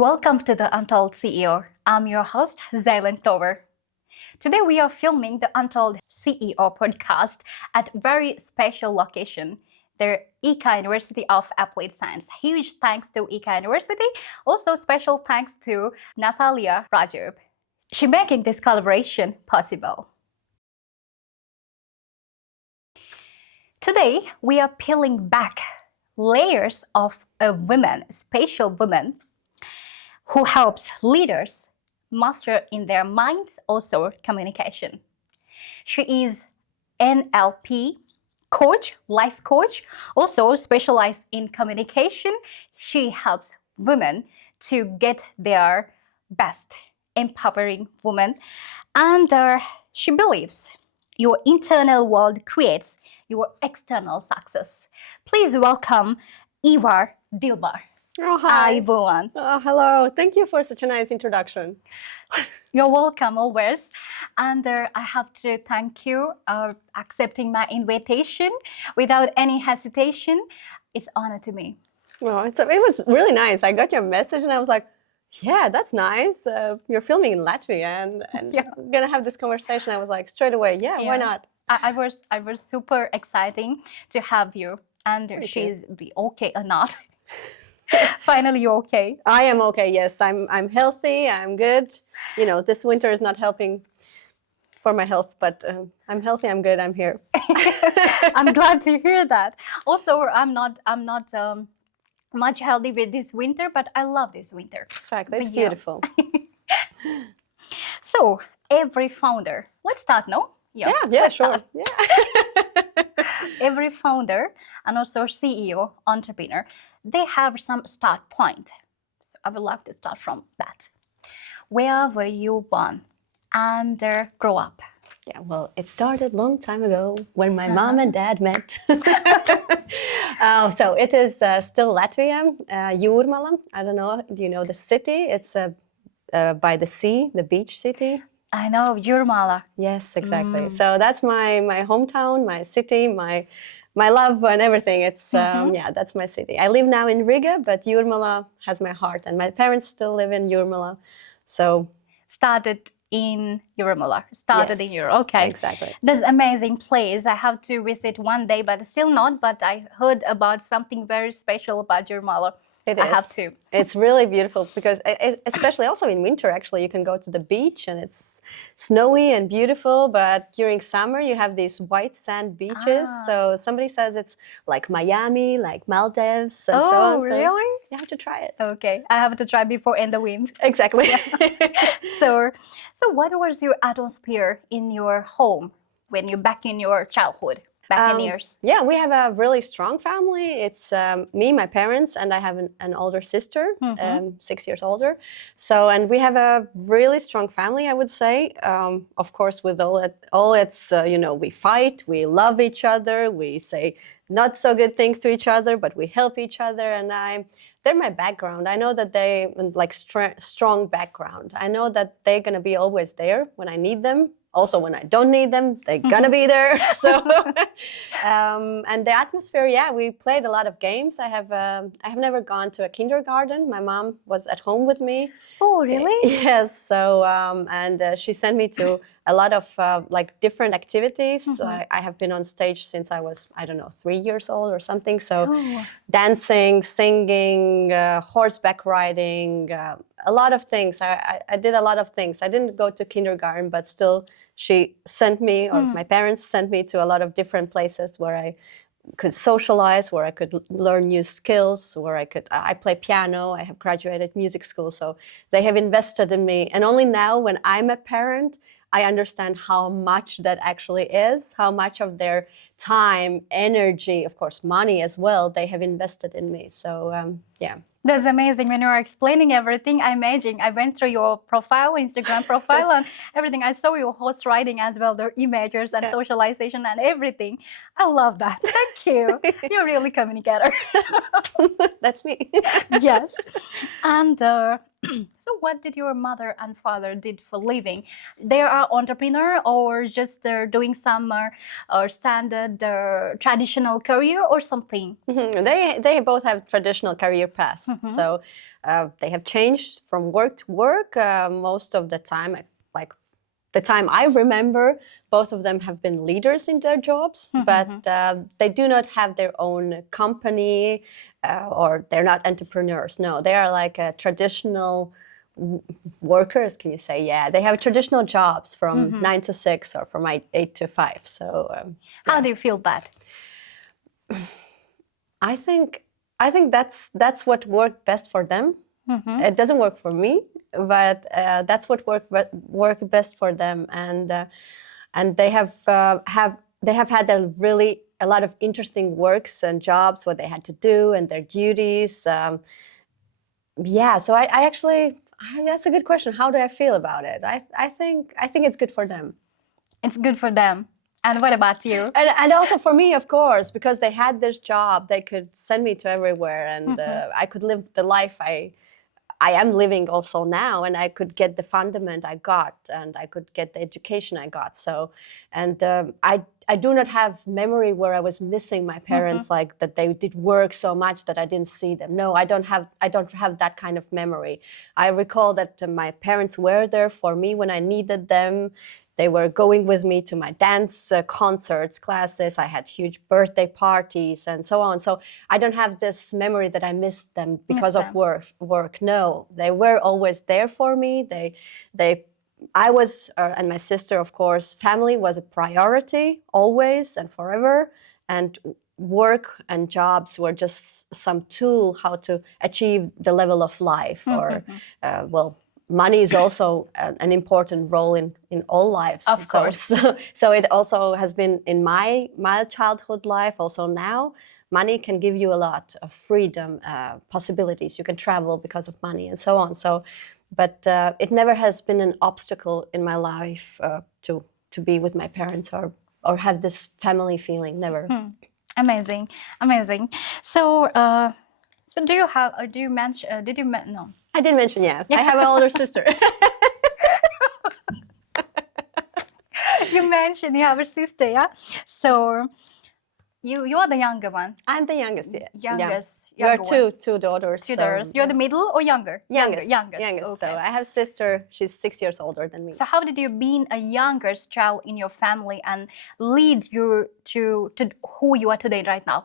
Welcome to the Untold CEO. I'm your host, Zaylan Clover. Today we are filming the Untold CEO podcast at a very special location, the ICA University of Applied Science. Huge thanks to ICA University. Also special thanks to Natalia Rajub. She's making this collaboration possible. Today we are peeling back layers of a woman, special woman, who helps leaders master in their minds also communication. She is NLP coach, life coach, also specialized in communication. She helps women to get their best, empowering women. And she believes your internal world creates your external success. Please welcome Eva Dilbar. Oh, hi. everyone. Oh, hello. Thank you for such a nice introduction. You're welcome always. And I have to thank you for accepting my invitation without any hesitation. It's an honor to me. Well, it was really nice. I got your message and I was like, yeah, that's nice. You're filming in Latvia and Yeah. we're going to have this conversation. I was like, straight away, why not? I was super exciting to have you. And she's be okay or not. Finally, you're okay. I am okay. Yes, I'm healthy. I'm good. You know, this winter is not helping for my health, but I'm healthy. I'm good. I'm here. I'm glad to hear that. Also, I'm not much healthy with this winter, but I love this winter. Exactly. It's beautiful. So every founder, let's start now. Yeah, let's sure. start. Yeah. Every founder and also CEO, entrepreneur, they have some start point. So I would like to start from that. Where were you born and grow up? Yeah, well, it started a long time ago when my mom and dad met. So it is still Latvia, Jūrmala. I don't know, do you know the city? It's by the sea, the beach city. I know, Jūrmala. Yes, exactly. So that's my hometown, my city, my love and everything. It's that's my city. I live now in Riga, but Jūrmala has my heart, and my parents still live in Jūrmala. So started in Jūrmala. In Europe. Okay. Exactly. That's an amazing place. I have to visit one day, but still not. But I heard about something very special about Jūrmala. It is. I have to. It's really beautiful because, especially also in winter, actually, you can go to the beach and it's snowy and beautiful. But during summer, you have these white sand beaches. So somebody says it's like Miami, like Maldives, and so on. Oh, really? You have to try it. Okay, I have to try before in the wind. Exactly. So what was your atmosphere in your home when you're back in your childhood? Back in years. Yeah, we have a really strong family. It's me, my parents, and I have an older sister, 6 years older. So, and we have a really strong family, I would say. Of course, with all its, we fight, we love each other, we say not so good things to each other, but we help each other. And they're my background. I know that they like strong background. I know that they're gonna be always there when I need them. Also, when I don't need them, they're gonna be there. So, and the atmosphere, we played a lot of games. I have never gone to a kindergarten. My mom was at home with me. Oh, really? Yes. So, and she sent me to a lot of like different activities. I have been on stage since I was, 3 years old or something. So, dancing, singing, horseback riding, a lot of things. I did a lot of things. I didn't go to kindergarten, but still, she sent me, or my parents sent me to a lot of different places where I could socialize, where I could learn new skills, where I play piano. I have graduated music school, so they have invested in me. And only now, when I'm a parent, I understand how much that actually is, how much of their time, energy, of course, money as well, they have invested in me. So, That's amazing. When you are explaining everything, I went through your profile, Instagram profile, and everything. I saw your horse riding as well, the images and socialization and everything. I love that. Thank you. You're really communicator. That's me. Yes. And So what did your mother and father did for living? They are entrepreneur or just doing some standard traditional career or something? They both have traditional career paths. So they have changed from work to work most of the time. Like the time I remember, both of them have been leaders in their jobs, but they do not have their own company or they're not entrepreneurs. No, they are like a traditional workers, can you say? Yeah, they have traditional jobs from 9 to 6 or from 8 to 5. So how do you feel that? I think that's what worked best for them. It doesn't work for me, but that's what worked best for them, and they have had a lot of interesting works and jobs, what they had to do and their duties. Yeah, so I actually that's a good question. How do I feel about it? I think it's good for them. It's good for them. And what about you? And also for me, of course, because they had this job, they could send me to everywhere, and I could live the life I am living also now, and I could get the fundament I got, and I could get the education I got. So, and I do not have memory where I was missing my parents, like that they did work so much that I didn't see them. No, I don't have that kind of memory. I recall that my parents were there for me when I needed them. They were going with me to my dance concerts, classes. I had huge birthday parties and so on. So I don't have this memory that I missed them because of work. No, they were always there for me. I was, and my sister, of course, family was a priority always and forever. And work and jobs were just some tool how to achieve the level of life or, well, money is also an important role in all lives. Of course. So it also has been in my childhood life, also now. Money can give you a lot of freedom, possibilities. You can travel because of money and so on. So, but it never has been an obstacle in my life to be with my parents or have this family feeling. Never. Amazing, amazing. So, so do you have, or do you mention? Did you no? I did mention, yeah. I have an older sister. You mentioned you have a sister, yeah. So you are the younger one. I'm the youngest, yeah. Youngest. We are two daughters. Two daughters. You're the middle or younger? Youngest. Okay. So I have a sister. She's 6 years older than me. So how did you, being a youngest child in your family, and lead you to who you are today, right now?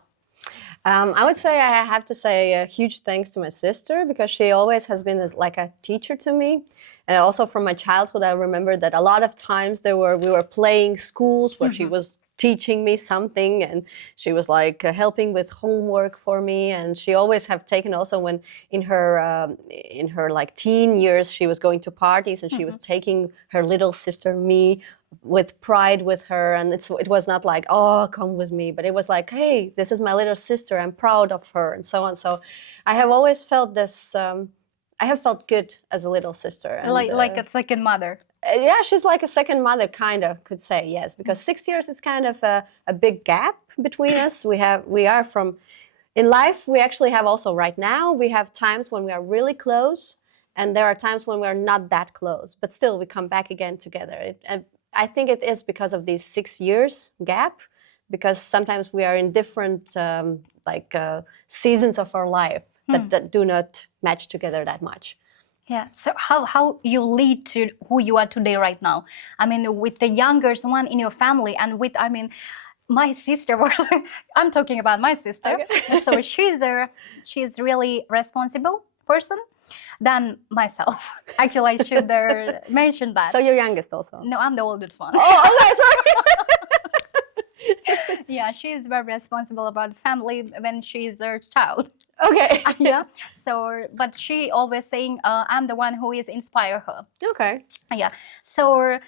I would say I have to say a huge thanks to my sister, because she always has been like a teacher to me. And also from my childhood, I remember that a lot of times we were playing schools where she was teaching me something, and she was like helping with homework for me. And she always have taken also when in her like teen years, she was going to parties and she was taking her little sister, me, with pride with her. And it was not like, oh, come with me, but it was like, hey, this is my little sister, I'm proud of her, and so on. So I have always felt this, I have felt good as a little sister. And, like a second mother. Yeah, she's like a second mother, kind of, could say, yes, because 6 years is kind of a big gap between us. We are from, in life, we actually have also right now, we have times when we are really close, and there are times when we are not that close, but still we come back again together. And I think it is because of these 6 years gap, because sometimes we are in different seasons of our life that do not match together that much. Yeah. So how you lead to who you are today, right now? I mean, with the youngest one in your family, and with, I mean, my sister was. I'm talking about my sister. Okay. So she's really responsible person than myself. Actually, I should mention that. So you're youngest also? No, I'm the oldest one. Oh, okay, sorry. Yeah, she's very responsible about family when she's a child. Okay. Yeah. So, but she always saying, I'm the one who is inspire her. Okay. Yeah. So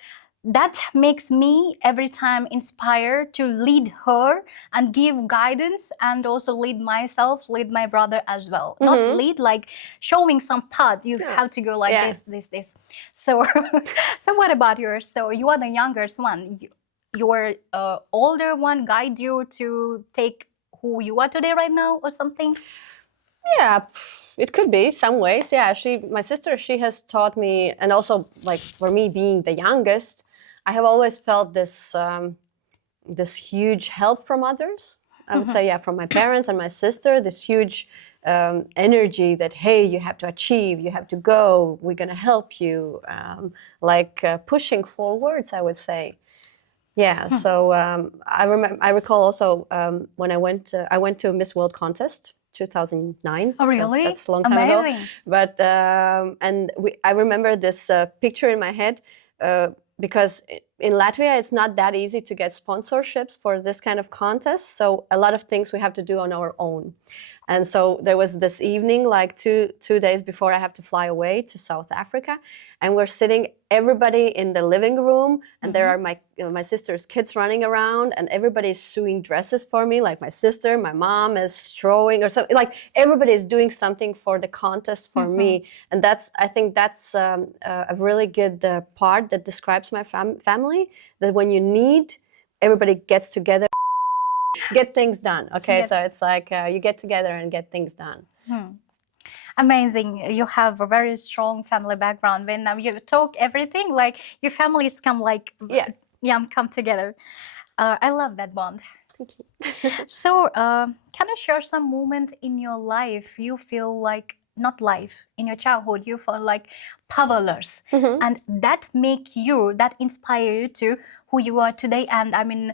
that makes me every time inspired to lead her and give guidance, and also lead myself, lead my brother as well. Not lead like showing some path. You have to go like this. So, so what about yours? So you are the youngest one. Your older one guide you to take who you are today, right now, or something? Yeah, it could be some ways. Yeah, my sister, she has taught me, and also like for me being the youngest, I have always felt this huge help from others. I would say, yeah, from my parents and my sister, this huge energy that, hey, you have to achieve, you have to go, we're gonna help you, pushing forwards, I would say. Yeah, so I recall also when I went to Miss World contest 2009. Oh, So really? that's a long time ago. Amazing. But I remember this picture in my head because in Latvia it's not that easy to get sponsorships for this kind of contest. So a lot of things we have to do on our own. And so there was this evening, like two days before I have to fly away to South Africa, and we're sitting, everybody in the living room, and there are my sister's kids running around, and everybody is sewing dresses for me. Like my sister, my mom is drawing or something. Like everybody is doing something for the contest for me, and I think that's a really good part that describes my family. That when you need, everybody gets together. Get things done. Okay, so it's like you get together and get things done. Amazing. You have a very strong family background. When you talk everything, like your families come like come together. I love that bond. Thank you. So can you share some moment in your life you feel like, not life, in your childhood you feel like powerless, and that inspire you to who you are today, and I mean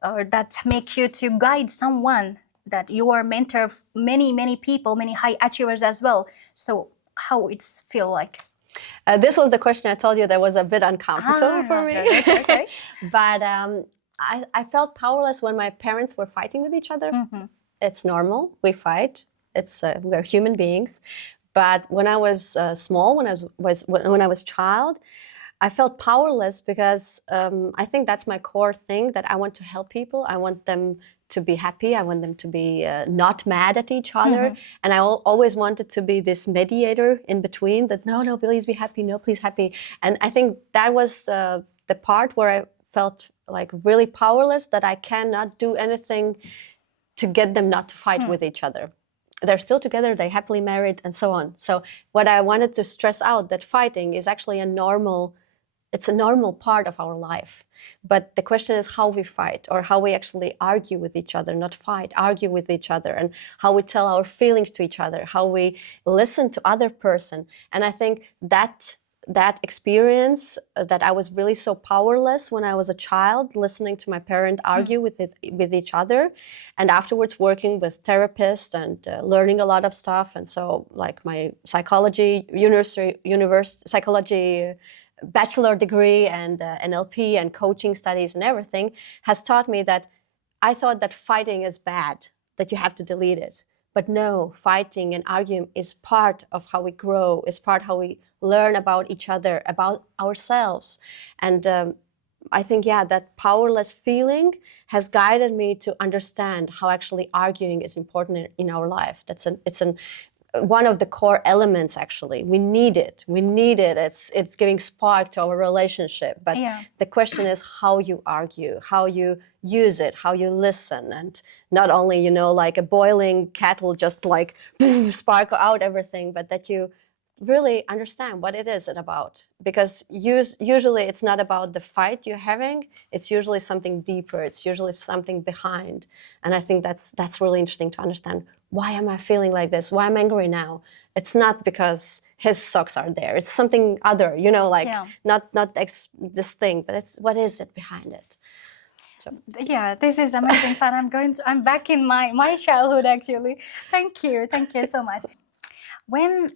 that make you to guide someone, that you are mentor of many people, many high achievers as well. So how it's feel like? This was the question I told you that was a bit uncomfortable for me. Okay. But I felt powerless when my parents were fighting with each other. It's normal. We fight. We're human beings. But when I was small, when I was child, I felt powerless because I think that's my core thing, that I want to help people. I want them to be happy. I want them to be not mad at each other. And I always wanted to be this mediator in between, that no, please be happy. No, please happy. And I think that was the part where I felt like really powerless, that I cannot do anything to get them not to fight with each other. They're still together, they're happily married, and so on. So what I wanted to stress out, that fighting is actually it's a normal part of our life. But the question is how we fight, or how we actually argue with each other, not fight, argue with each other, and how we tell our feelings to each other, how we listen to other person. And I think that experience, that I was really so powerless when I was a child, listening to my parent argue with each other, and afterwards working with therapists and learning a lot of stuff. And so like my psychology psychology bachelor degree and NLP and coaching studies and everything has taught me that I thought that fighting is bad, that you have to delete it. But no, fighting and arguing is part of how we grow, is part how we learn about each other, about ourselves. And I think, that powerless feeling has guided me to understand how actually arguing is important in our life. It's one of the core elements, actually. We need it. It's giving spark to our relationship. But the question is how you argue, how you use it, how you listen, and not only, like a boiling kettle, just like spark out everything, but that you really understand what it is about. Because usually it's not about the fight you're having, it's usually something deeper, it's usually something behind. And I think that's really interesting to understand. Why am I feeling like this? Why am I angry now? It's not because his socks are there. It's something other, not this thing, but what is it behind it? So. Yeah, this is amazing fun. I'm back in my childhood, actually. Thank you so much. When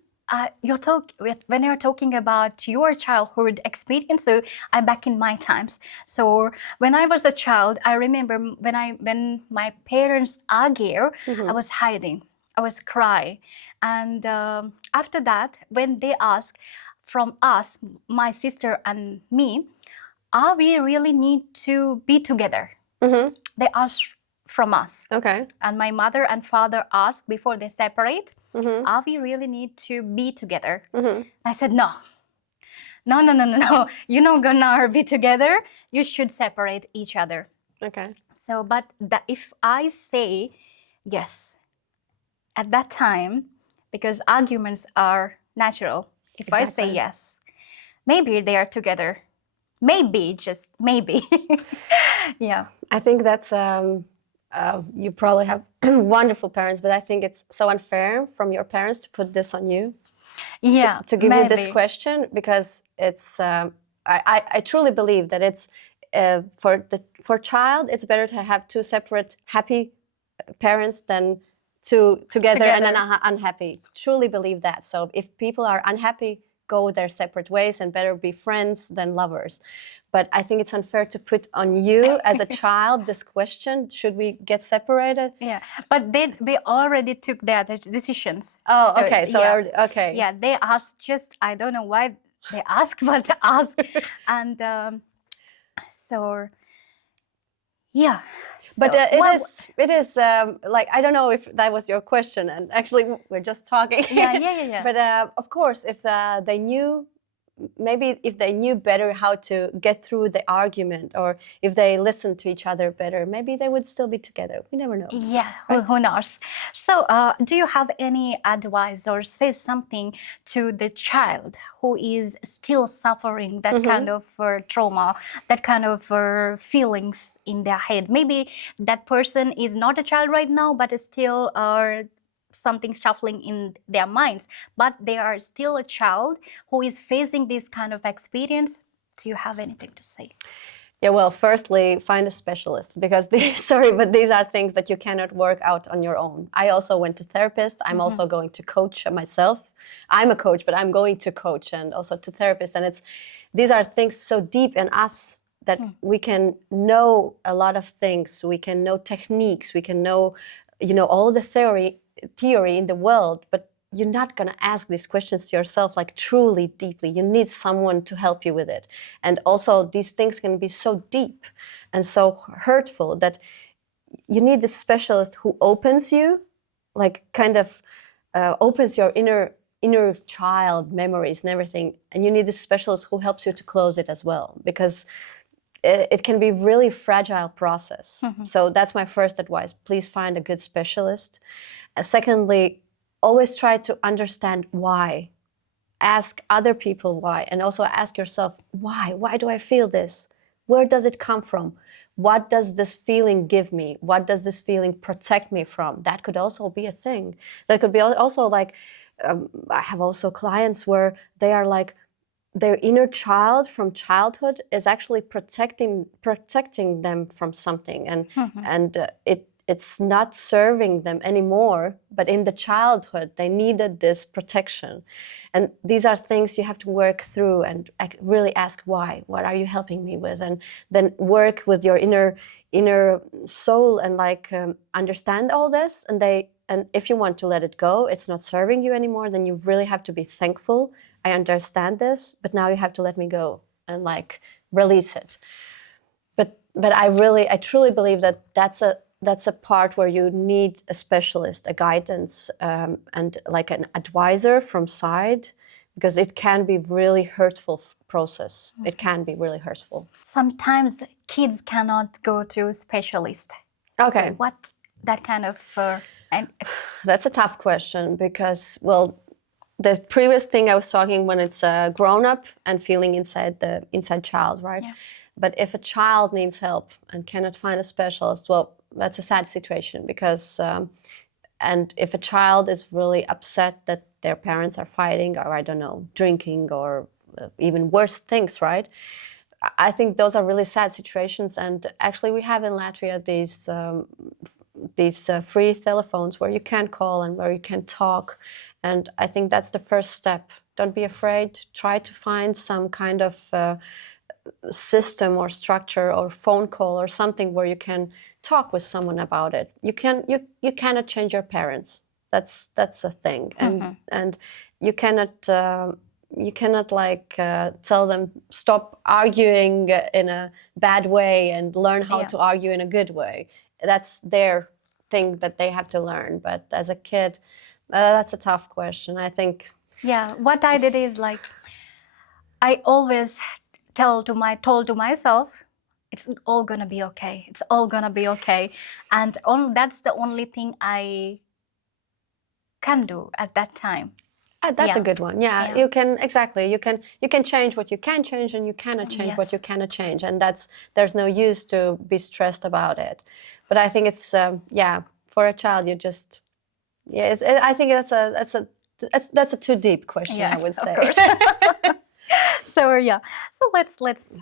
you're talking about your childhood experience, so I'm back in my times. So when I was a child, I remember when my parents argue, I was hiding, I was crying, and after that, when they ask from us, my sister and me, are we really need to be together? They ask from us. Okay. And my mother and father asked before they separate, are we really need to be together? I said, no. You're not gonna be together. You should separate each other. Okay. So, but if I say, yes, at that time, because arguments are natural, if I say Exactly. yes, maybe they are together. Maybe, just maybe. Yeah. I think that's you probably have wonderful parents, but I think it's so unfair from your parents to put this on you. Yeah, To give you this maybe. question, because it's I truly believe that it's for child it's better to have two separate happy parents than two together and then unhappy. Truly believe that. So if people are unhappy, go their separate ways and better be friends than lovers. But I think it's unfair to put on you as a child this question: should we get separated? Yeah, but they already took their decisions. Oh, So, okay. So yeah, okay. yeah, they asked, just I don't know why they asked, but ask, and so yeah. But So, it is like, I don't know if that was your question, and actually we're just talking. yeah. But of course, if they knew, maybe if they knew better how to get through the argument, or if they listened to each other better, maybe they would still be together. We never know. Yeah, Right? who knows? So, do you have any advice or say something to the child who is still suffering that kind of trauma, that kind of feelings in their head? Maybe that person is not a child right now, but is still something shuffling in their minds, but they are still a child who is facing this kind of experience. Do you have anything to say? Yeah, well, firstly, find a specialist, because sorry, but these are things that you cannot work out on your own. I also went to therapist. I'm also going to coach myself. I'm a coach, but I'm going to coach and also to therapist. And these are things so deep in us that we can know a lot of things. We can know techniques. We can know, all the theory in the world, but you're not going to ask these questions to yourself like truly deeply. You need someone to help you with it. And also, these things can be so deep and so hurtful that you need a specialist who opens you, like kind of opens your inner child memories and everything. And you need a specialist who helps you to close it as well, because it can be really fragile process. So that's my first advice. Please find a good specialist. Secondly, always try to understand why. Ask other people why, and also ask yourself, why? Why do I feel this? Where does it come from? What does this feeling give me? What does this feeling protect me from? That could also be a thing. That could be also like, I have also clients where they are like, their inner child from childhood is actually protecting them from something, and it's not serving them anymore. But in the childhood, they needed this protection, and these are things you have to work through and really ask why. What are you helping me with? And then work with your inner soul and like understand all this. And if you want to let it go, it's not serving you anymore. Then you really have to be thankful. I understand this, but now you have to let me go and like release it. But I truly believe that that's a part where you need a specialist, a guidance, and like an advisor from side, because it can be really hurtful process. It can be really hurtful. Sometimes kids cannot go to a specialist. Okay. So what that kind of That's a tough question, because, well, the previous thing I was talking, when it's a grown up and feeling inside child, right? Yeah. But if a child needs help and cannot find a specialist, well, that's a sad situation, because and if a child is really upset that their parents are fighting, or I don't know, drinking, or even worse things, right? I think those are really sad situations. And actually, we have in Latvia these free telephones where you can call and where you can talk. And I think that's the first step. Don't be afraid. Try to find some kind of system or structure or phone call or something where you can talk with someone about it. You cannot change your parents. That's a thing. And you cannot like tell them stop arguing in a bad way and learn how to argue in a good way. That's their thing that they have to learn. But as a kid, that's a tough question, I think. Yeah, what I did is like, I always told to myself, it's all gonna be okay. It's all gonna be okay, and that's the only thing I can do at that time. That's a good one. Yeah, you can you can change what you can change, and you cannot change what you cannot change, and there's no use to be stressed about it. But I think it's for a child, you just I think that's a too deep question. I would say. Of course. So let's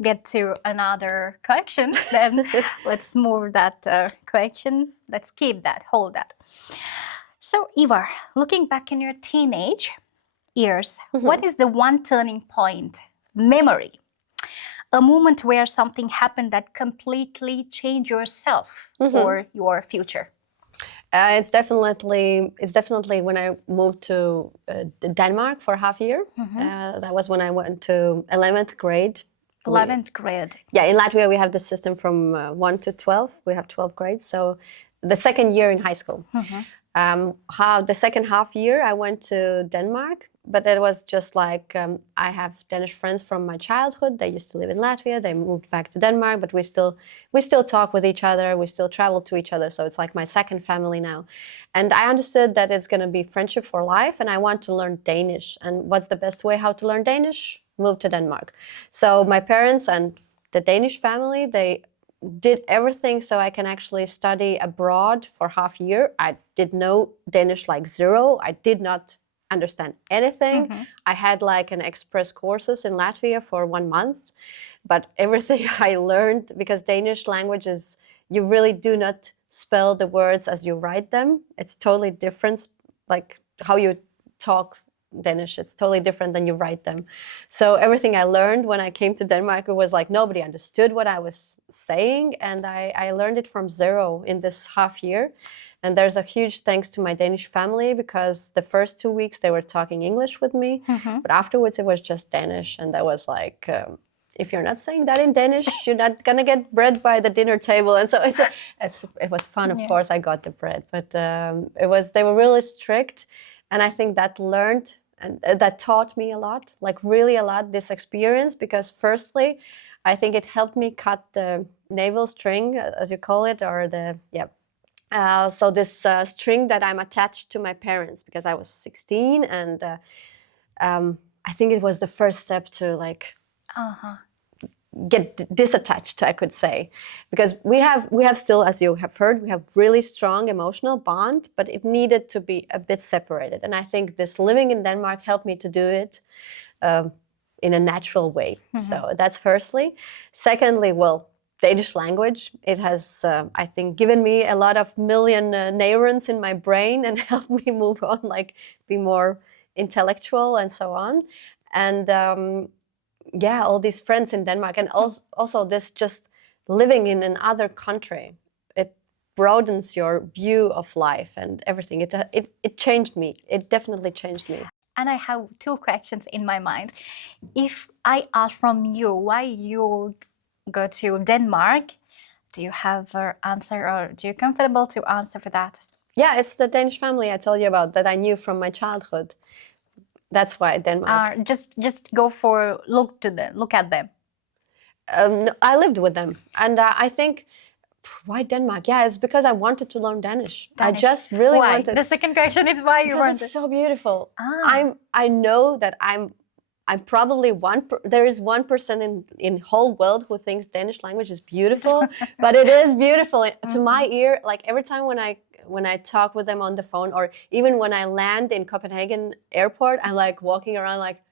get to another question. Then let's move that question. Let's keep that. Hold that. So, Ivar, looking back in your teenage years, what is the one turning point memory? A moment where something happened that completely changed yourself or your future? It's definitely when I moved to Denmark for half a year. That was when I went to 11th grade. 11th grade. Yeah, in Latvia we have the system from 1 to 12. We have 12 grades. So the second year in high school. The second half year I went to Denmark, but it was just like I have Danish friends from my childhood. They used to live in Latvia. They moved back to Denmark, but we still talk with each other. We still travel to each other. So it's like my second family now. And I understood that it's going to be friendship for life, and I want to learn Danish. And what's the best way how to learn Danish? Move to Denmark. So my parents and the Danish family, they did everything so I can actually study abroad for half a year. I did know Danish like zero. I did not understand anything. I had like an express courses in Latvia for 1 month, but everything I learned, because Danish language is, you really do not spell the words as you write them. It's totally different, like how you talk Danish. It's totally different than you write them. So everything I learned when I came to Denmark, it was like nobody understood what I was saying, and I learned it from zero in this half year. And there's a huge thanks to my Danish family, because the first 2 weeks they were talking English with me, but afterwards it was just Danish, and that was like, if you're not saying that in Danish, you're not gonna get bread by the dinner table. And so it was fun. Of course, I got the bread, but they were really strict, and I think that that taught me a lot, like really a lot, this experience, because firstly, I think it helped me cut the navel string, as you call it, or so this string that I'm attached to my parents, because I was 16, and I think it was the first step to like get disattached, I could say, because we have still, as you have heard, we have really strong emotional bond, but it needed to be a bit separated. And I think this living in Denmark helped me to do it in a natural way. So that's firstly. Secondly, well, Danish language, it has, I think, given me a lot of million neurons in my brain and helped me move on, like be more intellectual and so on. And all these friends in Denmark, and also this just living in another country, it broadens your view of life and everything. It changed me. It definitely changed me. And I have 2 questions in my mind. If I ask from you why you go to Denmark, do you have an answer, or do you comfortable to answer for that? Yeah, it's the Danish family I told you about that I knew from my childhood. That's why Denmark. Just go for look at them. No, I lived with them, and I think, why Denmark? Yeah, it's because I wanted to learn Danish. I just really wanted. The second question is why you wanted. Because it's so beautiful. I know that I'm probably there is 1% in whole world who thinks Danish language is beautiful, but it is beautiful to my ear. Like every time when I talk with them on the phone, or even when I land in Copenhagen airport, I'm like walking around like,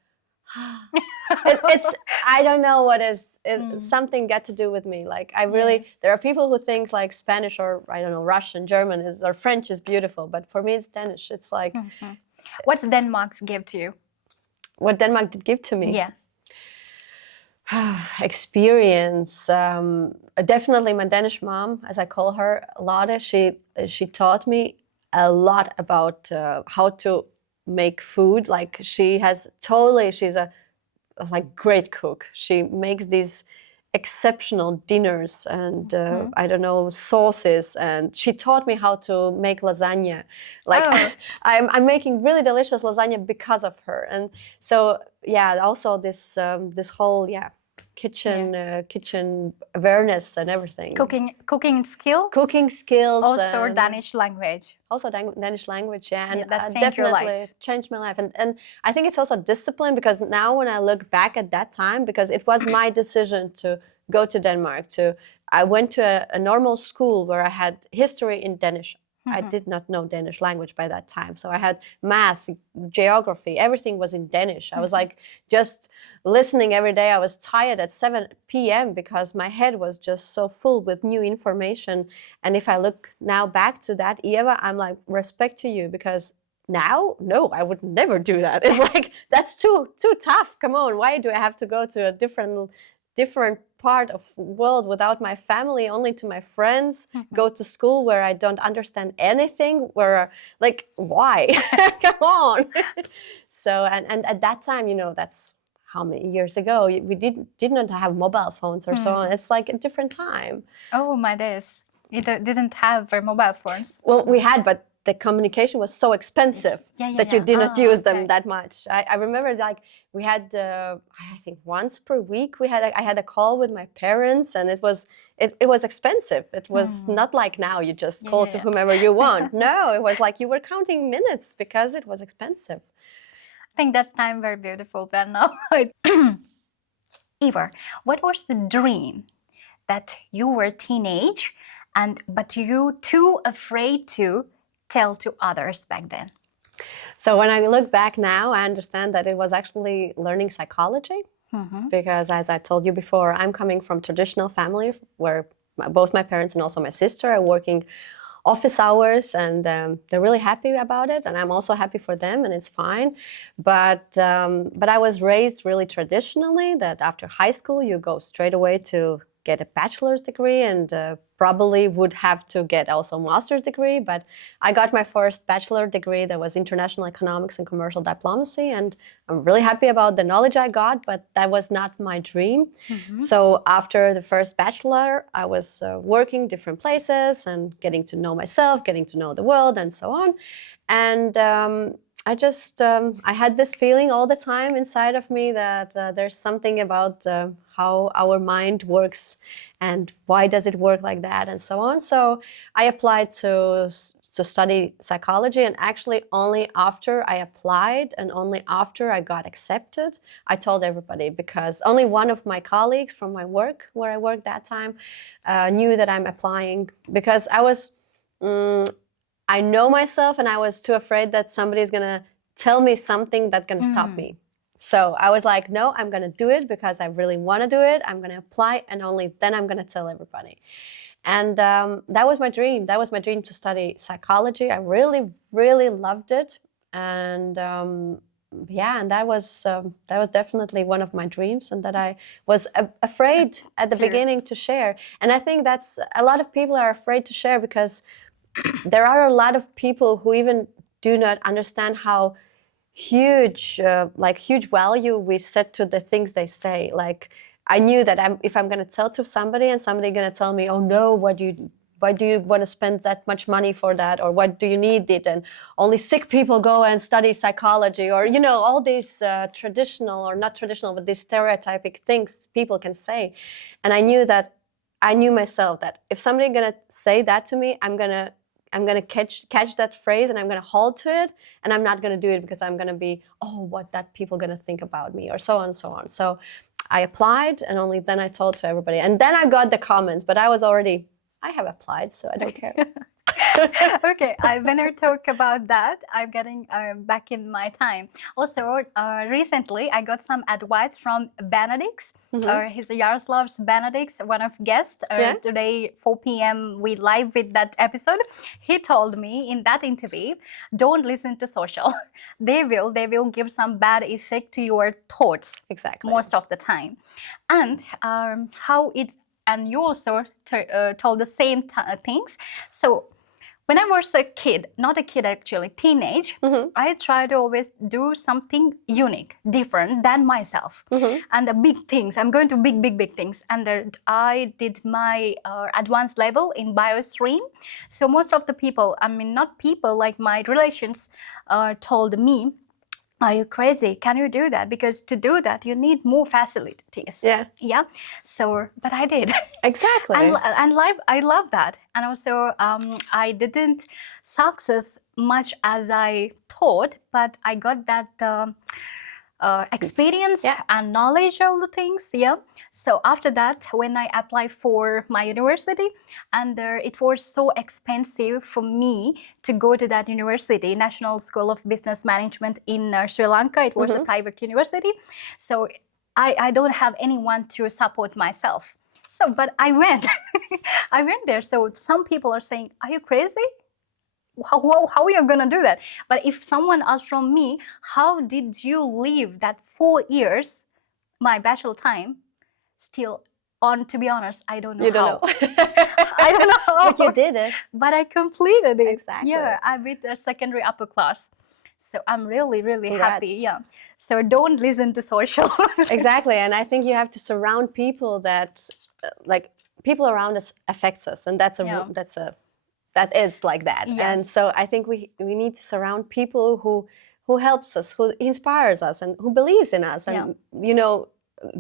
it's I don't know what is something got to do with me. Like I really, there are people who think like Spanish, or I don't know, Russian, German or French is beautiful, but for me it's Danish. It's like, what's Denmark's give to you? What Denmark did give to me? Yeah. Experience. Definitely my Danish mom, as I call her, Lotte, she taught me a lot about how to make food. Like she's a like great cook. She makes these exceptional dinners and I don't know, sauces, and she taught me how to make lasagna. Like I'm making really delicious lasagna because of her. And so also this whole kitchen awareness and everything. Cooking skill. Cooking skills. Also Danish language. Also Danish language, yeah, and that changed definitely your life. Changed my life. And I think it's also discipline, because now when I look back at that time, because it was my decision to go to Denmark. I went to a normal school where I had history in Danish. I did not know Danish language by that time. So I had math, geography, everything was in Danish. I was like just listening every day. I was tired at 7 p.m. because my head was just so full with new information. And if I look now back to that era, I'm like, respect to you, because now, no, I would never do that. It's like, that's too tough. Come on, why do I have to go to a different part of world without my family, only to my friends, go to school where I don't understand anything, where, like, why? Come on. So, and at that time, you know, that's how many years ago, we did not have mobile phones or so on. It's like a different time. Oh my days. You didn't have mobile phones? Well, we had, but the communication was so expensive that you did not use them that much. I remember, like, we had, I think once per week, I had a call with my parents, and it was expensive. It was not like now you just call to whomever you want. No, it was like you were counting minutes because it was expensive. I think that's time very beautiful then. No? Eva, what was the dream that you were teenage but you too afraid to tell to others back then? So when I look back now, I understand that it was actually learning psychology, because as I told you before, I'm coming from traditional family where both my parents and also my sister are working office hours, and they're really happy about it, and I'm also happy for them, and it's fine. But I was raised really traditionally, that after high school you go straight away to get a bachelor's degree, and probably would have to get also a master's degree. But I got my first bachelor degree that was international economics and commercial diplomacy, and I'm really happy about the knowledge I got, but that was not my dream. So after the first bachelor, I was working different places and getting to know myself, getting to know the world, and so on. And I just, I had this feeling all the time inside of me that there's something about how our mind works and why does it work like that, and so on. So I applied to study psychology, and actually only after I applied and only after I got accepted, I told everybody, because only one of my colleagues from my work, where I worked that time, knew that I'm applying, because I was... I know myself, and I was too afraid that somebody's gonna tell me something that's gonna stop me. So I was like, no, I'm gonna do it because I really wanna do it. I'm gonna apply, and only then I'm gonna tell everybody. And that was my dream. That was my dream, to study psychology. I really, really loved it. And yeah, and that was definitely one of my dreams, and that I was afraid at the beginning to share. And I think that's a lot of people are afraid to share, because there are a lot of people who even do not understand how huge, huge value we set to the things they say. Like, I knew that if I'm going to tell to somebody, and somebody going to tell me, oh no, why do you want to spend that much money for that, or what do you need it, and only sick people go and study psychology, or, you know, all these traditional, or not traditional, but these stereotypic things people can say. And I knew myself that if somebody gonna say that to me, I'm gonna catch that phrase, and I'm gonna hold to it, and I'm not gonna do it because I'm gonna be, oh, what that people gonna think about me, or so on and so on. So I applied, and only then I told to everybody, and then I got the comments, but I have applied, so I don't care. Okay, I better talk about that. I'm getting back in my time. Also, recently I got some advice from Benedict's, his Yaroslav's Benedict's, one of guests. Today, 4 p.m. we live with that episode. He told me in that interview, don't listen to social. They will give some bad effect to your thoughts. Exactly. Most of the time. And and you also told the same things. So when I was a kid, not a kid actually, teenage, I tried to always do something unique, different than myself. And the big things, I'm going to big things. And I did my advanced level in biostream. So most of the people, I mean, not people, like my relations told me, are you crazy? Can you do that? Because to do that, you need more facilities. Yeah. Yeah. So, but I did. Exactly. And life, I love that. And also, I didn't success much as I thought, but I got that experience Yeah. and knowledge of the things. Yeah. So after that, when I applied for my university, and it was so expensive for me to go to that university, National School of Business Management in Sri Lanka. It was a private university. So I don't have anyone to support myself. So, but I went. I went there. So some people are saying, are you crazy? How are you going to do that? But if someone asked from me, how did you live that 4 years, my bachelor time, still on, to be honest, I don't know You don't how. know. I don't know how. But you did it. But I completed it. Exactly. Yeah, I with a secondary upper class. So I'm really, really Congrats. happy. Yeah. So don't listen to social. Exactly. And I think you have to surround people that, like, people around us affects us. And that is like that. Yes. And so I think we need to surround people who helps us, who inspires us, and who believes in us. And you know,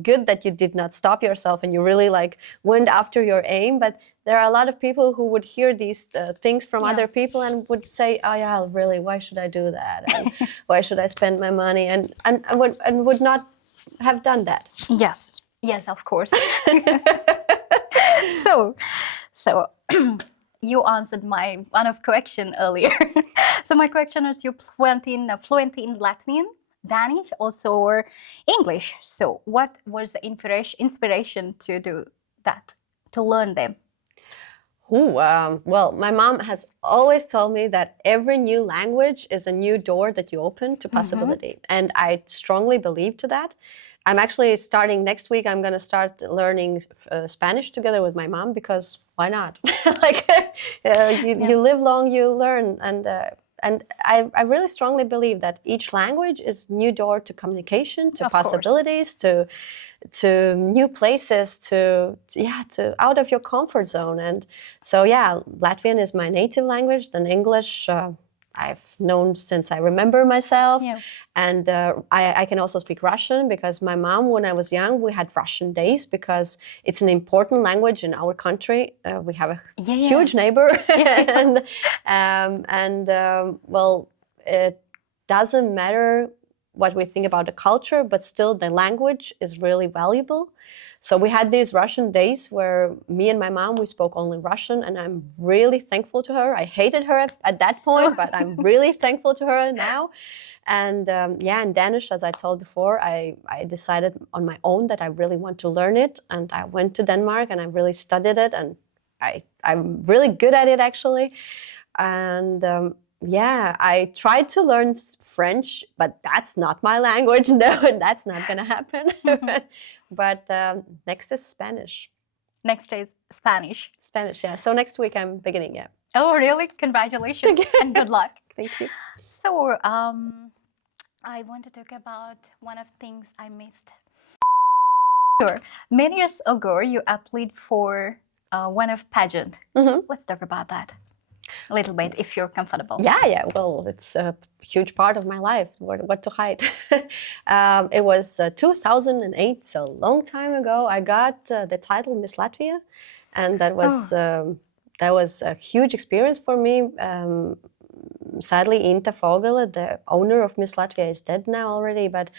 good that you did not stop yourself and you really like went after your aim. But there are a lot of people who would hear these things from other people and would say, oh yeah, really, why should I do that? And why should I spend my money? And would not have done that. Yes. Yes, of course. So you answered my one of question earlier. So my question is, you're fluent in Latvian, Danish, also or English. So what was the inspiration to do that, to learn them? Well, my mom has always told me that every new language is a new door that you open to possibility. And I strongly believe to that. I'm actually starting next week. I'm going to start learning Spanish together with my mom, because why not? Like, you live long, you learn. And I really strongly believe that each language is new door to communication, to possibilities, to new places, to out of your comfort zone. And so Latvian is my native language. Then English I've known since I remember myself. And I can also speak Russian, because my mom, when I was young, we had Russian days, because it's an important language in our country. We have a huge neighbor. Well, it doesn't matter what we think about the culture, but still the language is really valuable. So we had these Russian days where me and my mom, we spoke only Russian, and I'm really thankful to her. I hated her at that point, but I'm really thankful to her now. And in Danish, as I told before, I decided on my own that I really want to learn it. And I went to Denmark and I really studied it, and I'm really good at it, actually. And I tried to learn French, but that's not my language. No, that's not going to happen. But next is Spanish. Next is Spanish. Spanish, yeah. So next week I'm beginning, yeah. Oh, really? Congratulations and good luck. Thank you. So I want to talk about one of the things I missed. Sure. Many years ago, you applied for one of pageant. Let's talk about that a little bit, if you're comfortable. Yeah. Well, it's a huge part of my life. What to hide? It was 2008, so a long time ago. I got the title Miss Latvia, and that was a huge experience for me. Sadly, Inta Fogele, the owner of Miss Latvia, is dead now already, but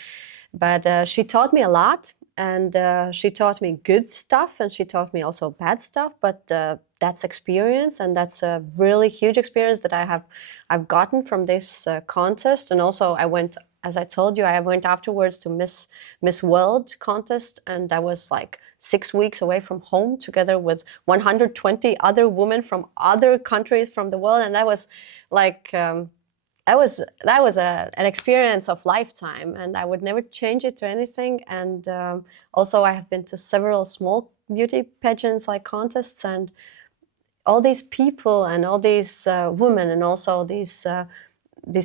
she taught me a lot. And she taught me good stuff, and she taught me also bad stuff. But that's experience, and that's a really huge experience that I've gotten from this contest. And also, I went, as I told you, I went afterwards to Miss World contest, and I was like 6 weeks away from home, together with 120 other women from other countries from the world, and that was like. That was an experience of lifetime, and I would never change it to anything. And also, I have been to several small beauty pageants, like contests, and all these people and all these women, and also these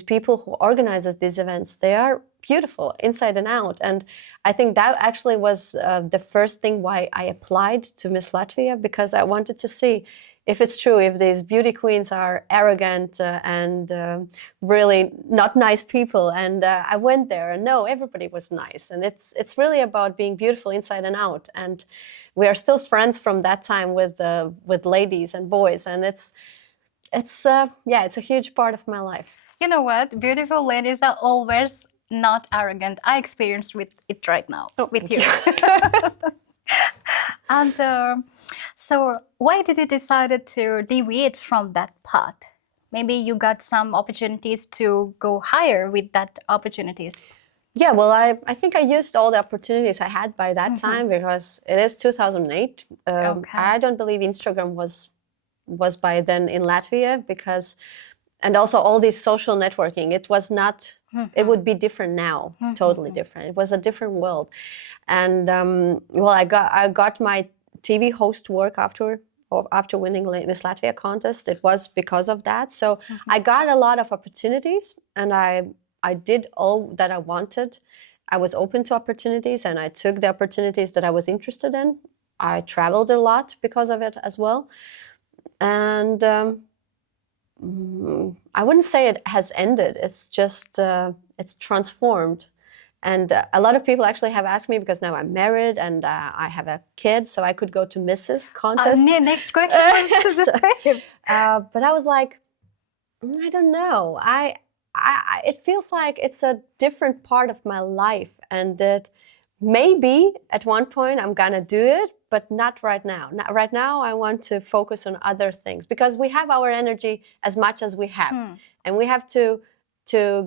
people who organizes these events, they are beautiful inside and out. And I think that actually was the first thing why I applied to Miss Latvia, because I wanted to see if it's true, if these beauty queens are arrogant and really not nice people. And I went there, and no, everybody was nice. And it's really about being beautiful inside and out. And we are still friends from that time with ladies and boys. And it's a huge part of my life. You know what? Beautiful ladies are always not arrogant. I experienced with it right now with you. And so why did you decide to deviate from that path? Maybe you got some opportunities to go higher with that opportunities. Yeah, well, I think I used all the opportunities I had by that time, because it is 2008. I don't believe Instagram was by then in Latvia, because, and also all this social networking, it was not, it would be different now, totally different. It was a different world. And well, I got my TV host work after winning Miss Latvia contest. It was because of that. So I got a lot of opportunities, and I did all that I wanted. I was open to opportunities, and I took the opportunities that I was interested in. I traveled a lot because of it as well. And I wouldn't say it has ended. It's just, it's transformed. And a lot of people actually have asked me, because now I'm married and I have a kid, so I could go to Mrs. contest. Next question was the same. But I was like, I don't know. It feels like it's a different part of my life, and that maybe at one point I'm gonna do it, but not right now. Not right now. I want to focus on other things, because we have our energy as much as we have, and we have to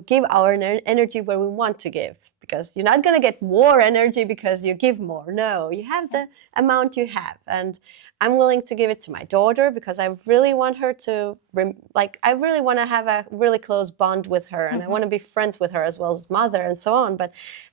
give our energy where we want to give. Because you're not gonna get more energy because you give more. No, you have the amount you have, and I'm willing to give it to my daughter, because I really want her to, I really want to have a really close bond with her, and I want to be friends with her as well as mother and so on.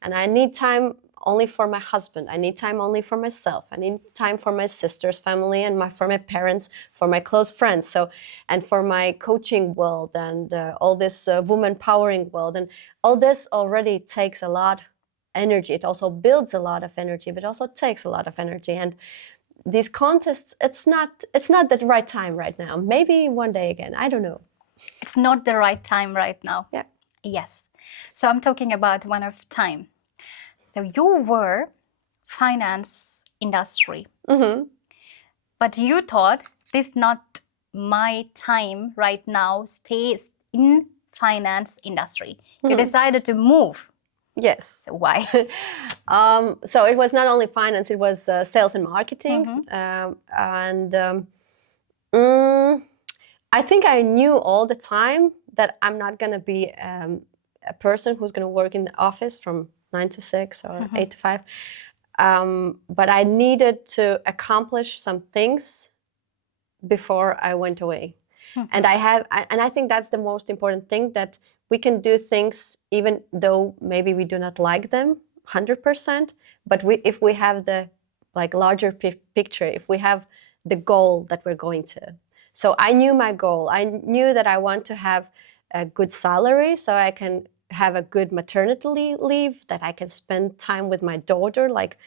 And I need time only for my husband. I need time only for myself. I need time for my sister's family and for my parents, for my close friends. So, and for my coaching world and all this woman powering world. And all this already takes a lot of energy. It also builds a lot of energy, but also takes a lot of energy. And these contests, it's not the right time right now. Maybe one day again, I don't know. It's not the right time right now. Yeah. Yes. So I'm talking about one of time. So you were finance industry, but you thought this not my time right now. Stays in finance industry. You decided to move. Yes. So why? So it was not only finance, it was sales and marketing. I think I knew all the time that I'm not going to be a person who's going to work in the office from 9 to 6 or 8 to 5. But I needed to accomplish some things before I went away. And I think that's the most important thing, that we can do things even though maybe we do not like them 100%, but if we have the larger picture, if we have the goal that we're going to. So I knew my goal. I knew that I want to have a good salary, so I can have a good maternity leave, that I can spend time with my daughter, like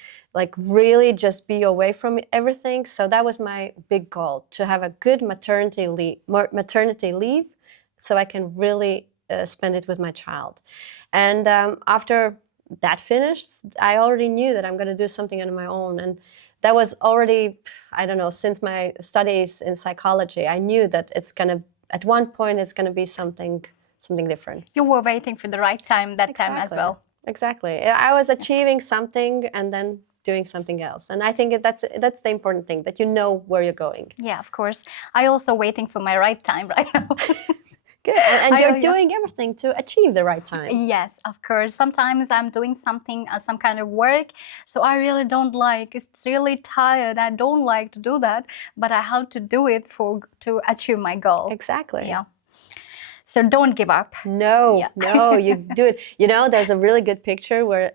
really just be away from everything. So that was my big goal, to have a good maternity leave, so I can really spend it with my child. And after that finished, I already knew that I'm going to do something on my own. And that was already, I don't know, since my studies in psychology, I knew that at one point it's going to be something different. You were waiting for the right time time as well. Exactly. I was achieving something and then doing something else. And I think that's the important thing, that you know where you're going. Yeah, of course. I also waiting for my right time right now. Good. And you're doing everything to achieve the right time. Yes, of course. Sometimes I'm doing something, some kind of work, so I really don't like. It's really tired. I don't like to do that, but I have to do it to achieve my goal. Exactly. Yeah. So don't give up. No, you do it. You know, there's a really good picture where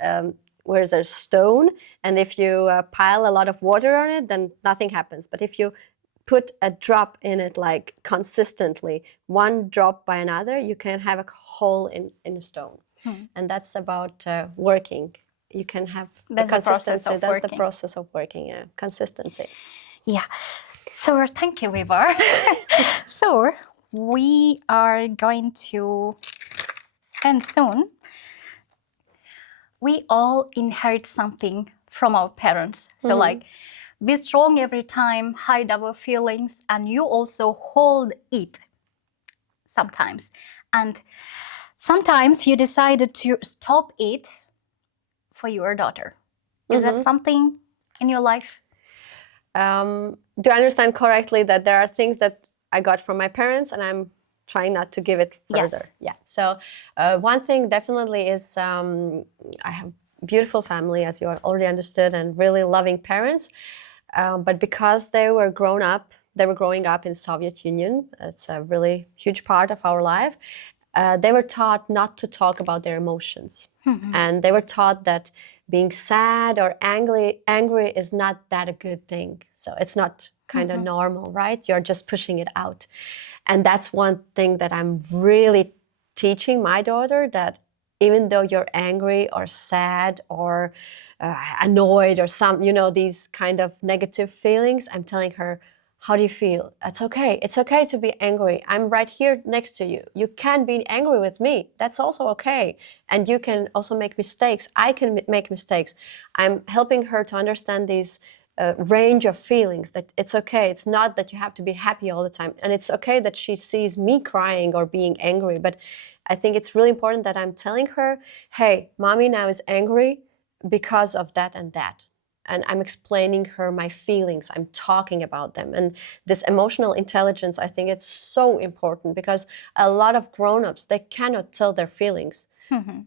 there's a stone, and if you pile a lot of water on it, then nothing happens. But if you put a drop in it, like consistently, one drop by another, you can have a hole in a stone. And that's about working. You can have That's the consistency. The that's the process of working. Yeah, consistency. Yeah. So thank you, Weaver. So we are going to end soon. We all inherit something from our parents. So like, be strong every time, hide our feelings, and you also hold it sometimes. And sometimes you decided to stop it for your daughter. Is that something in your life? Do I understand correctly that there are things that I got from my parents and I'm trying not to give it further? Yes. Yeah. So one thing definitely is I have a beautiful family, as you already understood, and really loving parents. But because they were growing up in Soviet Union. It's a really huge part of our life. They were taught not to talk about their emotions. And they were taught that being sad or angry is not that a good thing. So it's not kind of normal, right? You're just pushing it out. And that's one thing that I'm really teaching my daughter, that even though you're angry or sad or annoyed or these kind of negative feelings, I'm telling her, how do you feel? That's okay. It's okay to be angry. I'm right here next to you. You can be angry with me. That's also okay. And you can also make mistakes. I can make mistakes. I'm helping her to understand these range of feelings, that it's okay. It's not that you have to be happy all the time. And it's okay that she sees me crying or being angry. But I think it's really important that I'm telling her, hey, mommy now is angry because of that and that. And I'm explaining her my feelings. I'm talking about them. And this emotional intelligence, I think it's so important, because a lot of grown-ups, they cannot tell their feelings.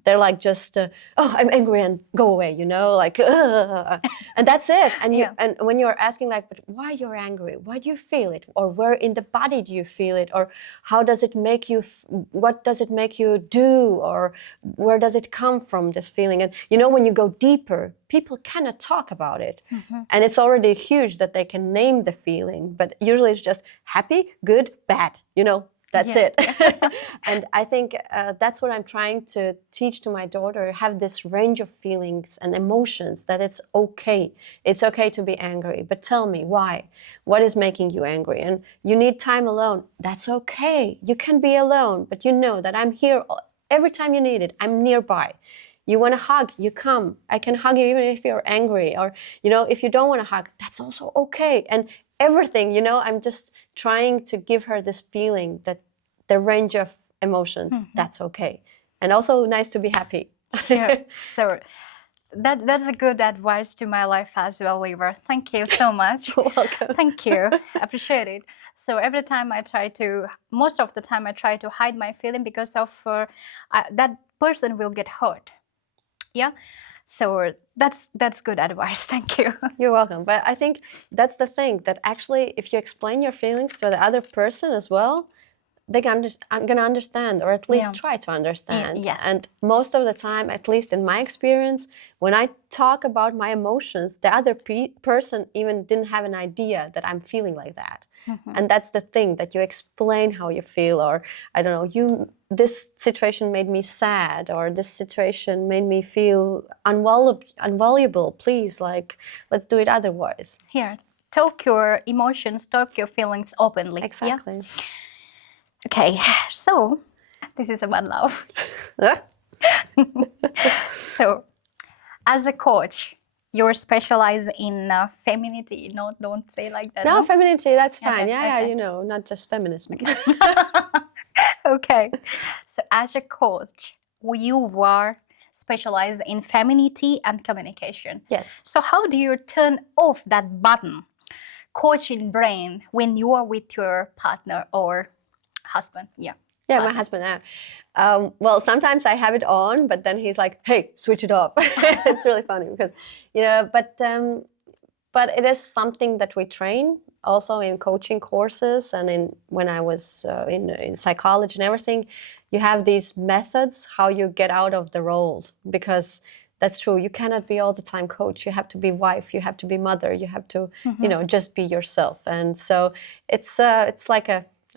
They're like just, oh, I'm angry and go away, like, and that's it. And and when you're asking like, but why you're angry? Why do you feel it? Or where in the body do you feel it? Or how does it make you? What does it make you do? Or where does it come from, this feeling? And when you go deeper, people cannot talk about it. And it's already huge that they can name the feeling, but usually it's just happy, good, bad. That's it. And I think that's what I'm trying to teach to my daughter, have this range of feelings and emotions, that it's okay. It's okay to be angry, but tell me why. What is making you angry? And you need time alone. That's okay. You can be alone, but you know that I'm here every time you need it. I'm nearby. You want a hug, you come. I can hug you even if you're angry. Or, if you don't want a hug, that's also okay. And everything, I'm just trying to give her this feeling that the range of emotions, that's okay. And also nice to be happy. Yeah. So that's a good advice to my life as well, Weaver. Thank you so much. You're welcome. Thank you. Appreciate it. So every time most of the time I try to hide my feeling because of that person will get hurt. Yeah. So that's good advice. Thank you. You're welcome. But I think that's the thing, that actually if you explain your feelings to the other person as well, they're gonna understand, or at least try to understand. Yes. And most of the time, at least in my experience, when I talk about my emotions, the other person even didn't have an idea that I'm feeling like that. And that's the thing, that you explain how you feel, or I don't know, this situation made me sad, or this situation made me feel unvaluable. Please, let's do it otherwise. Here, talk your emotions, talk your feelings openly. Exactly. Yeah? Okay, so this is a one love. So, as a coach, you're specialized in femininity. No, don't say like that. No, femininity, that's fine. Okay, Yeah, okay. not just feminism. Okay. So, as a coach, you were specialized in femininity and communication. Yes. So, how do you turn off that button, coaching brain, when you are with your partner or husband? Yeah. Yeah, my husband. Well, sometimes I have it on, but then he's like, "Hey, switch it off." It's really funny because, but it is something that we train also in coaching courses, and when I was in psychology and everything. You have these methods how you get out of the role, because that's true. You cannot be all the time coach. You have to be wife. You have to be mother. You have to, just be yourself. And so it's like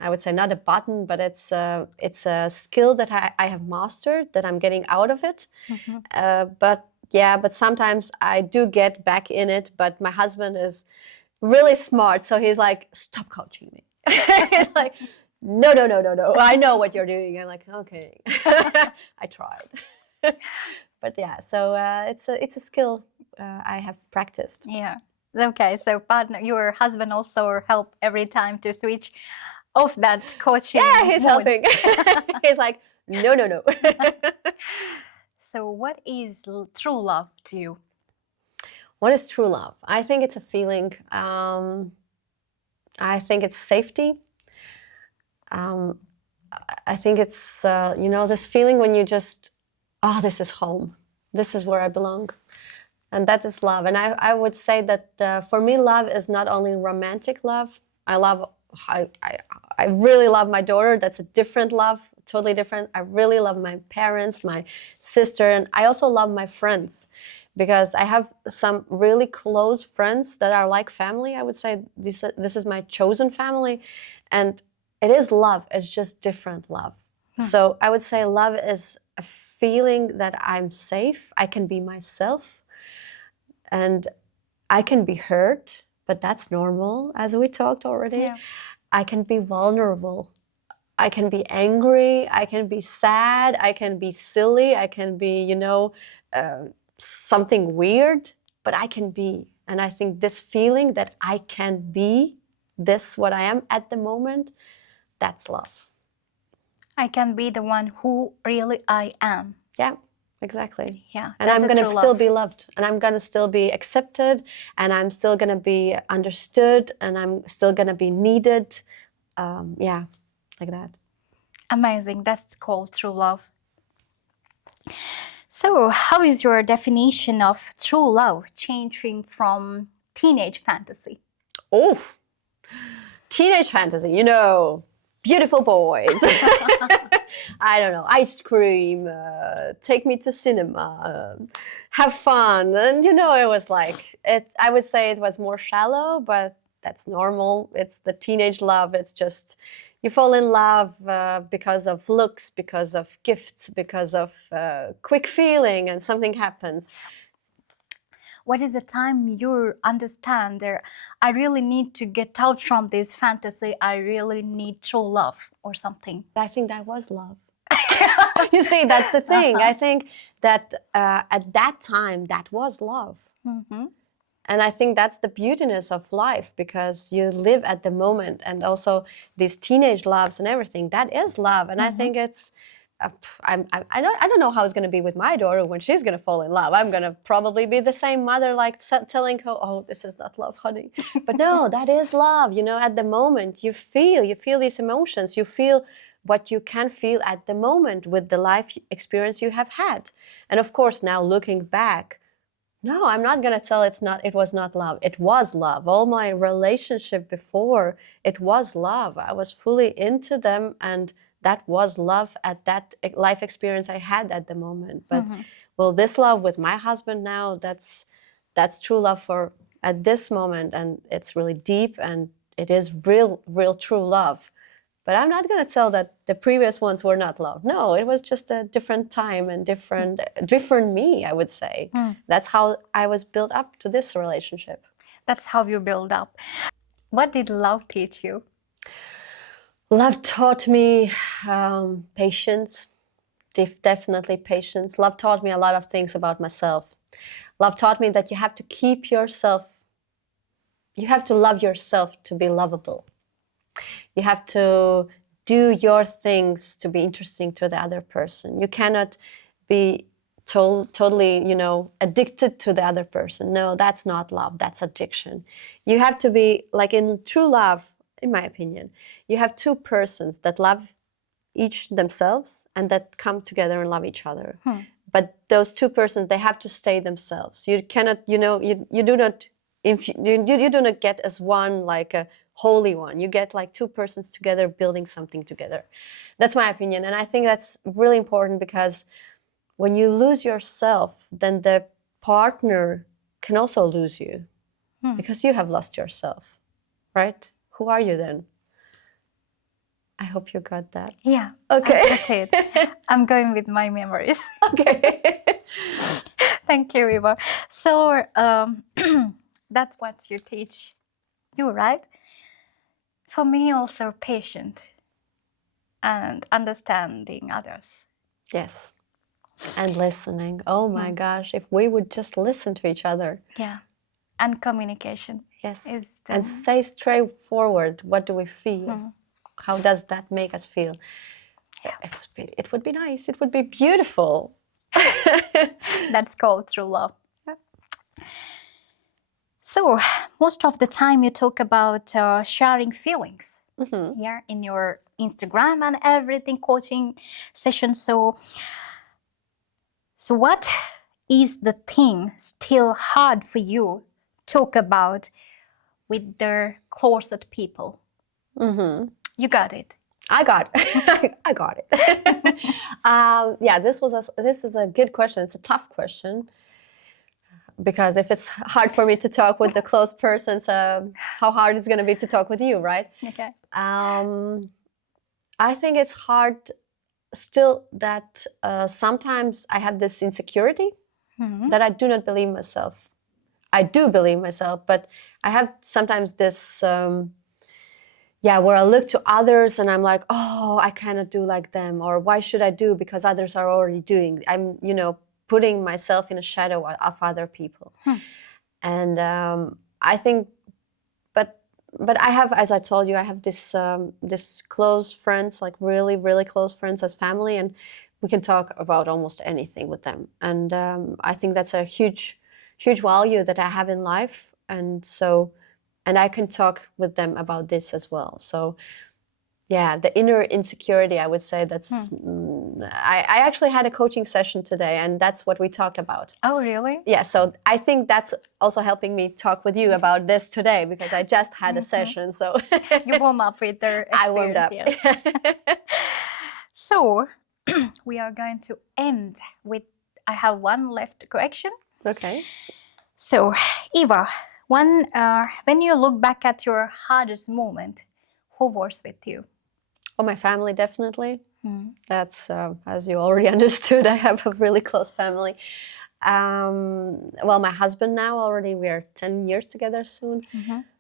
I would say not a button, but it's a skill that I have mastered, that I'm getting out of it. But sometimes I do get back in it. But my husband is really smart. So he's like, stop coaching me. He's like, no. I know what you're doing. I'm like, okay. I tried. But yeah, so it's a skill I have practiced. Yeah. Okay, so partner, your husband also help every time to switch off that coaching Yeah, he's mode. helping. He's like, no. So what is true love to you? What is true love? I think it's a feeling. I think it's safety. I think it's, this feeling when you just, oh, this is home. This is where I belong. And that is love. And I would say that for me, love is not only romantic love. I really love my daughter. That's a different love, totally different. I really love my parents, my sister, and I also love my friends, because I have some really close friends that are like family. I would say this is my chosen family, and it is love. It's just different love. So I would say love is a feeling that I'm safe. I can be myself, and I can be hurt, but that's normal, as we talked already. Yeah. I can be vulnerable. I can be angry. I can be sad. I can be silly. I can be, something weird, but I can be. And I think this feeling that I can be this, what I am at the moment, that's love. I can be the one who really I am. Yeah, exactly. Yeah, And that's I'm a going to true still love. be loved, and I'm going to still be accepted, and I'm still going to be understood, and I'm still going to be needed. Yeah, like that. Amazing. That's called true love. So, how is your definition of true love changing from teenage fantasy? Oh, teenage fantasy, beautiful boys. I don't know, ice cream, take me to cinema, have fun. And, it was like, I would say it was more shallow, but that's normal. It's the teenage love. It's just, you fall in love because of looks, because of gifts, because of quick feeling, and something happens. What is the time you understand there? I really need to get out from this fantasy. I really need true love or something. I think that was love. You see, that's the thing. I think that at that time, that was love. Mm-hmm. And I think that's the beautiness of life, because you live at the moment, and also these teenage loves and everything, that is love. And I think it's, I don't know how it's going to be with my daughter when she's going to fall in love. I'm going to probably be the same mother, like telling her, oh, this is not love, honey. But no, that is love. At the moment you feel these emotions, you feel what you can feel at the moment with the life experience you have had. And of course, now looking back, no, I'm not going to tell it was not love. It was love. All my relationship before, it was love. I was fully into them, and that was love at that life experience I had at the moment. But well, this love with my husband now, that's true love for at this moment, and it's really deep, and it is real true love. But I'm not going to tell that the previous ones were not love. No, it was just a different time and different me, I would say. That's how I was built up to this relationship. That's how you build up. What did love teach you? Love taught me patience, definitely patience. Love taught me a lot of things about myself. Love taught me that you have to love yourself to be lovable. You have to do your things to be interesting to the other person. You cannot be totally, addicted to the other person. No, that's not love. That's addiction. You have to be, like in true love, in my opinion, you have two persons that love each themselves and that come together and love each other. But those two persons, they have to stay themselves. You cannot, you do not, you do not get as one, like a holy one. You get like two persons together building something together. That's my opinion. And I think that's really important, because when you lose yourself, then the partner can also lose you, because you have lost yourself, right? Who are you then? I hope you got that. Yeah, Okay. I got it. I'm going with my memories. Okay. Thank you, Eva. So that's what you teach you, right? For me, also patient and understanding others. Yes. And listening. Oh my gosh, if we would just listen to each other. Yeah. And communication. Yes. Is the... And say straightforward, what do we feel? How does that make us feel? Yeah. It would be nice. It would be beautiful. That's called true love. So, most of the time you talk about sharing feelings here in your Instagram and everything, coaching sessions. So what is the thing still hard for you talk about with the closet people? You got it. I got I got it. Yeah, this is a good question. It's a tough question. Because if it's hard for me to talk with the close persons, how hard it's going to be to talk with you, right? Okay. I think it's hard still that sometimes I have this insecurity that I do not believe myself. I do believe myself, but I have sometimes this, where I look to others and I'm like, oh, I cannot do like them, or why should I do because others are already doing. I'm, putting myself in a shadow of other people. And I think, but I have, as I told you, I have this close friends, like really, really close friends as family, and we can talk about almost anything with them. And I think that's a huge, huge value that I have in life. And I can talk with them about this as well. So yeah, the inner insecurity, I would say that's, I actually had a coaching session today, and that's what we talked about. Oh, really? Yeah, so I think that's also helping me talk with you about this today, because I just had a session, so. You warm up with their experience. I warmed up. Yeah. So, we are going to end with, I have one left correction. Okay. So, Eva, when you look back at your hardest moment, who was with you? Oh, my family, definitely. That's, as you already understood, I have a really close family. Well, my husband now already, we are 10 years together soon.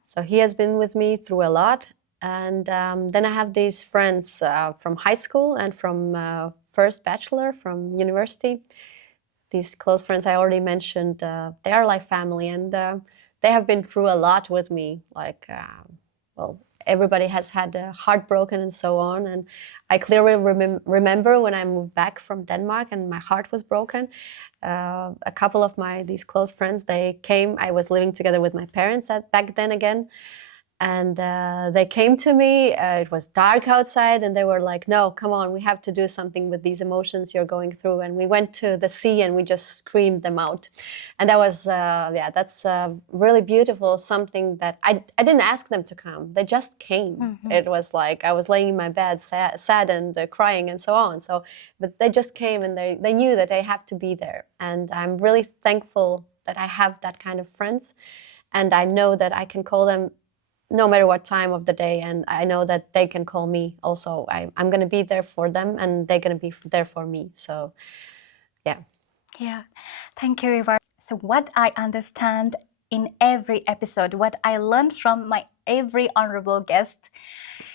So he has been with me through a lot. And then I have these friends from high school and from first bachelor from university. These close friends I already mentioned, they are like family, and they have been through a lot with me. Like, well, everybody has had a heart broken and so on. And I clearly remember when I moved back from Denmark and my heart was broken. A couple of these close friends, they came. I was living together with my parents back then again. And they came to me. It was dark outside, and they were like, no, come on, we have to do something with these emotions you're going through. And we went to the sea and we just screamed them out. And that was, that's really beautiful, something that I didn't ask them to come. They just came. It was like I was laying in my bed, sad and crying and so on. So, but they just came, and they knew that they have to be there. And I'm really thankful that I have that kind of friends. And I know that I can call them no matter what time of the day, and I know that they can call me also. I'm going to be there for them, and they're going to be there for me. So, yeah. Yeah. Thank you, Eva. So what I understand in every episode, what I learned from my every honorable guest,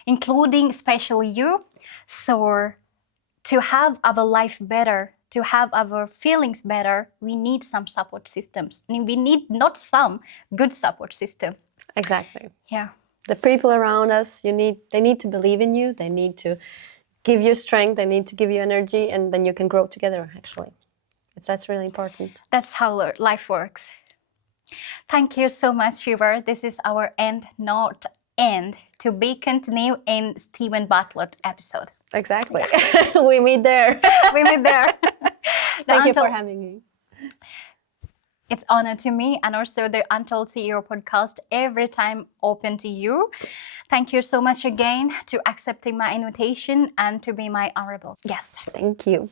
including especially you, so to have our life better, to have our feelings better, we need some support systems. I mean, we need not some good support system. Exactly. Yeah. The people around us, they need to believe in you. They need to give you strength. They need to give you energy, and then you can grow together, actually. That's really important. That's how life works. Thank you so much, Eva. This is our end, not end, to be continued in Stephen Bartlett episode. Exactly. Yeah. We meet there. We meet there. Thank you for having me. It's an honor to me, and also the Untold CEO podcast every time open to you. Thank you so much again to accepting my invitation and to be my honorable guest. Thank you.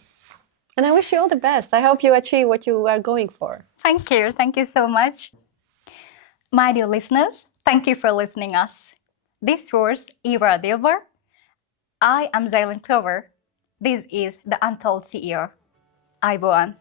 And I wish you all the best. I hope you achieve what you are going for. Thank you. Thank you so much. My dear listeners, thank you for listening us. This was Eva Dilber. I am Zaylin Clover. This is the Untold CEO. Aiboan.